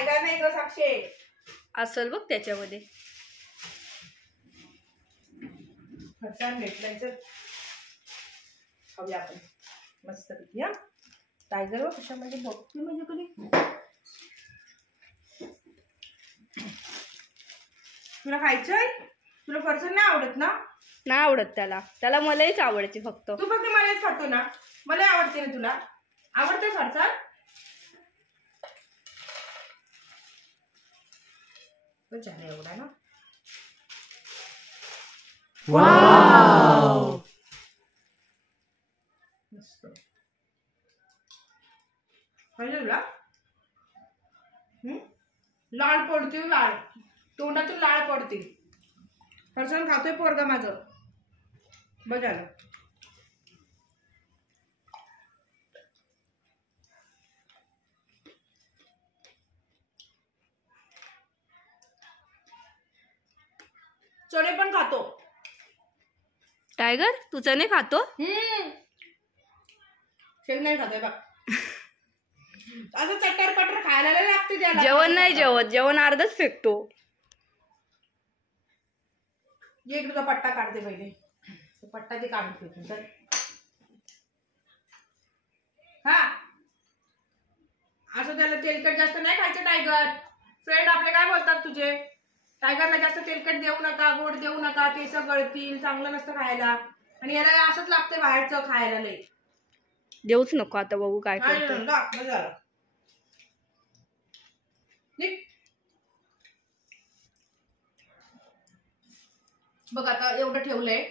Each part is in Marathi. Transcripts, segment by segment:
टायगर नाही ग साक्षी, असल बघ त्याच्यामध्ये. फरसाण भेटलाय तर खाऊया आपण मस्त पैकी. हा टायगर व कशामध्ये बघते म्हणजे कधी. तुला खायचंय? तुला फरसाण नाही आवडत ना? नाही आवडत त्याला मलाच आवडते फक्त. तू फक्त मलाच खातो ना, मला आवडते ना. तुला आवडते फरसाण? झालं एवढा ना. वाव मस्त पाहिजे तुला. लाळ पडते, लाळ तोंडातून लाळ पडते. फरसाण खातोय पोरगा माझं, बघा ना. चणे पण खातो टायगर. तू चणे खातो? शेंग नाही खातोय बघ. असं चट्टर पट्टर खायला लागते त्याला. जेवण नाही जेवण अर्धच फेकतो. एक तुझा पट्टा काढते पहिले. पट्टा ते काढून फेकून तर. हा असं त्याला तेलकट जास्त नाही खायचं टायगर. फ्रेंड आपले काय बोलतात तुझे? टायगरला जास्त तेलकट देऊ नका, गोड देऊ नका, केस गळतील, चांगलं नसतं खायला. आणि याला असंच लागतंय बाहेरचं खायला लई. देऊच नको आता बघू काय करतो. बघ आता एवढं ठेवलंय,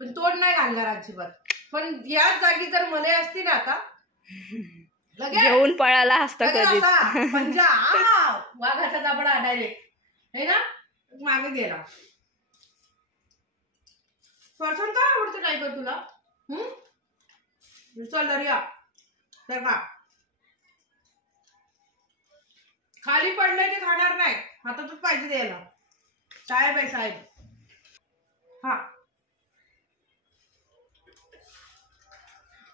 पण तोड नाही घालणार अजिबात. पण याच जागी जर मले असती ना आता लगेच जेवून पळाला असता कधीच. म्हणजे वाघाचा जाबडा डायरेक्ट है ना, मागे गेला. फरसाण काय आवडतं टायगर तुला? चल दर्या तर का खाली पडलंय ते खाणार नाही, हातातच पाहिजे द्यायला. साहेब आहे साहेब. हा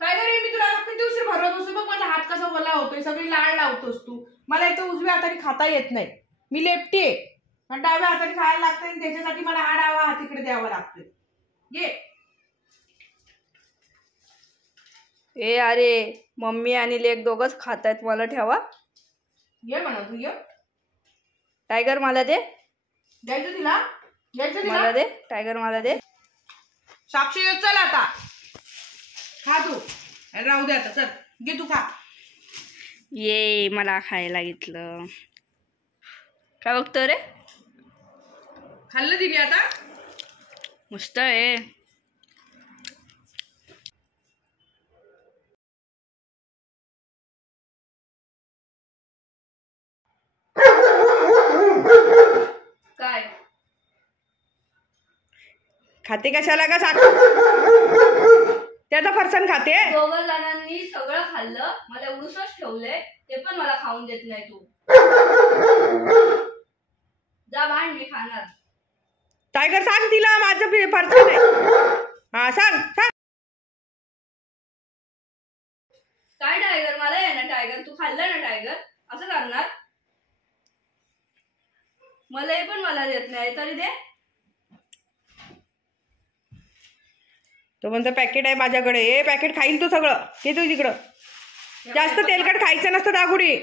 टायगर, मी तुला किती उशीर भरवत असतो बघ. माझा हात कसा ओला होतोय, सगळी लाळ लावतोस तू. मला इथं उजव्या हाताने खाता येत नाही, मी लेफ्टी आहे. आणि डाव्या हाताने खायला लागतंय, आणि त्याच्यासाठी मला हा डावा हात इकडे द्यावा लागतोय. ये ए अरे, मम्मी आणि लेक दोघच खातायत, मला ठेवा. ये म्हणा तू, ये. टायगर मला दे. द्यायचं तिला, द्यायचं मला दे. टायगर मला दे. साक्षी चल आता खा तू. राहू दे आता, चल घे तू खा. ये मला खायला घेतलं. काय बघतो रे? खाल्लं तिने आता. मस्त आहे. काय खाते कशाला का साखर? त्याचा फरसाण खाते. दोघं जणांनी सगळं खाल्लं, मला एवढूसच ठेवलंय, ते पण मला खाऊन देत नाही तू. जा भांड, मी खाणार. टायगर सांग तिला माझं फरसाण आहे. हा सांग सांग. काय टायगर, मला आहे ना टायगर, तू खाल्लं ना टायगर, असं करणार? मला पण मला देत नाही, तरी दे. तो म्हणतो पॅकेट आहे माझ्याकडे. हे पॅकेट खाईल तो सगळं. हे तू तिकडं. जास्त तेलकट खायचं नसतं तागुडी.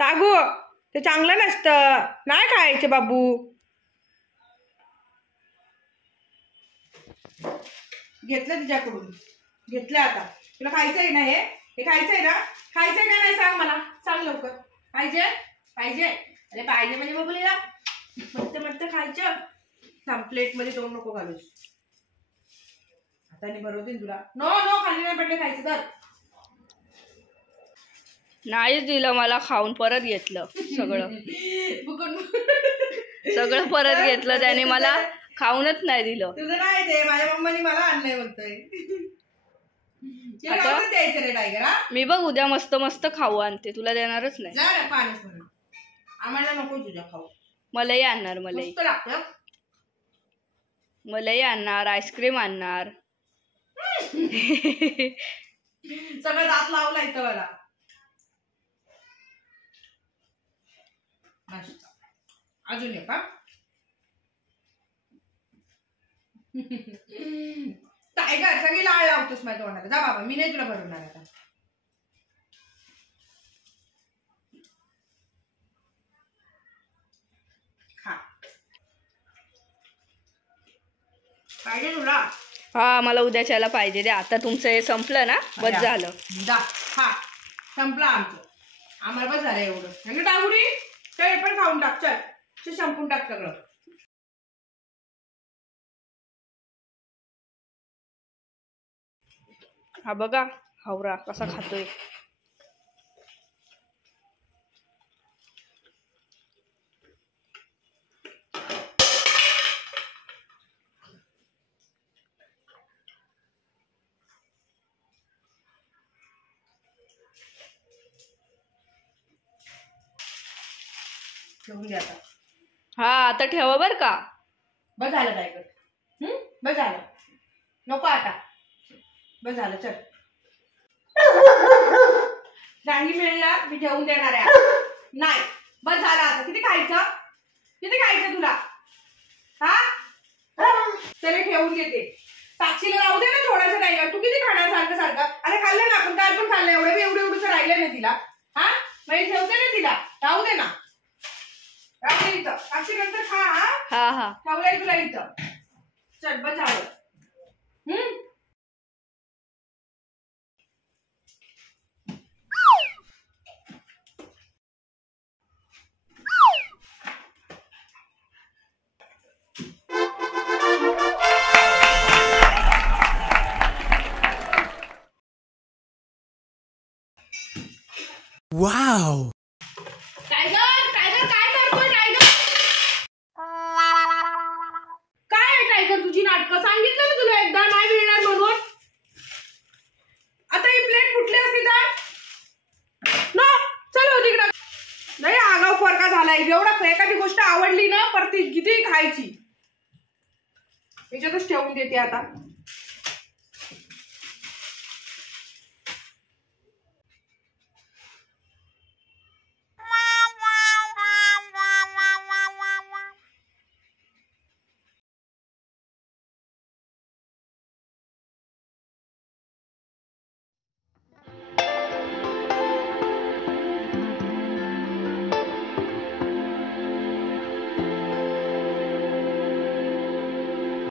तागू ते चांगलं नसतं, नाही खायचे बाबू. घेतलं तिच्याकडून, घेतलं. आता तुला खायचंय ना? हे खायचंय ना? खायचंय का नाही सांग मला, सांग लवकर. पाहिजे पाहिजे. अरे पाहिजे म्हणजे बघूया मस्त मस्त खायचं. थांब, प्लेट मध्ये तोंड नको घालूस. हाताने भरवते तुला. नो नो, खाली नाही पडले, खायचं तर. नाहीच दिलं मला खाऊन, परत घेतलं सगळं. सगळं परत घेतलं त्याने, मला खाऊनच नाही दिलं. तुझं नाही ते, माझ्या मम्मीने मला आणलंय म्हणतोय. द्यायचं रे टायगर. मी बघ उद्या मस्त मस्त खाऊ आणते, तुला देणारच नाही. जा पाणीच म्हणून, आम्हाला नको तुझ्या खाऊ. मलाही आणणार, मलाही मलाही आणणार, आईस्क्रीम आणणार. सगळं दात लावला इथं मला. मस्त. अजून एक का टायगर सगळी लाळ लावतोस माझ्या तोंडाला. जा बाबा मी नाही तुला भरवणार आता. खा. पाहिजे तुला? हा मला उद्याच्याला पाहिजे. दे आता तुमचं हे संपलं ना बस झालं. जा खा. संपलं आमचं. आम्हाला बस झालं एवढं. म्हणजे टाकुडी चल पण खाऊन टाक. चल संपून टाक सगळं. हा बघा हावरा कसा खातोय. ठेवून घे आता. हा आता ठेवा बर का. बस झालं टायगर. बस झालं. नको आता. बस झालं चल. नाही मिळणार मी ठेवून देणार आहे. नाही बस झालं आता. किती खायचं? किती खायचं तुला? हा चल ठेवून घेते. साक्षीला राहू दे ना थोडासा टायगर. तू किती खाणार सारखं सारखं? अरे खाल्लं ना आपण काय पण खाल्लं. एवढं राहिलं ना तिला. हा मग ठेवते ना तिला. राहू दे ना. राहू दे इथं. साक्षी नंतर खा. हा हा ठेवलंय तुला इथं. चल बस झालं. Wow! टायगर टायगर काय करतोय टायगर? काय आहे टायगर तुझी नाटकं? सांगितलं ना तुला एकदा नाही मिळणार म्हणून. आता ही प्लेट फुटली असती तर नो चल हो तिकडं. नाही आगाऊ फरका झालाय. एवढा एखादी गोष्ट आवडली ना परत किती खायची. याच्यातच ठेवून देते आता.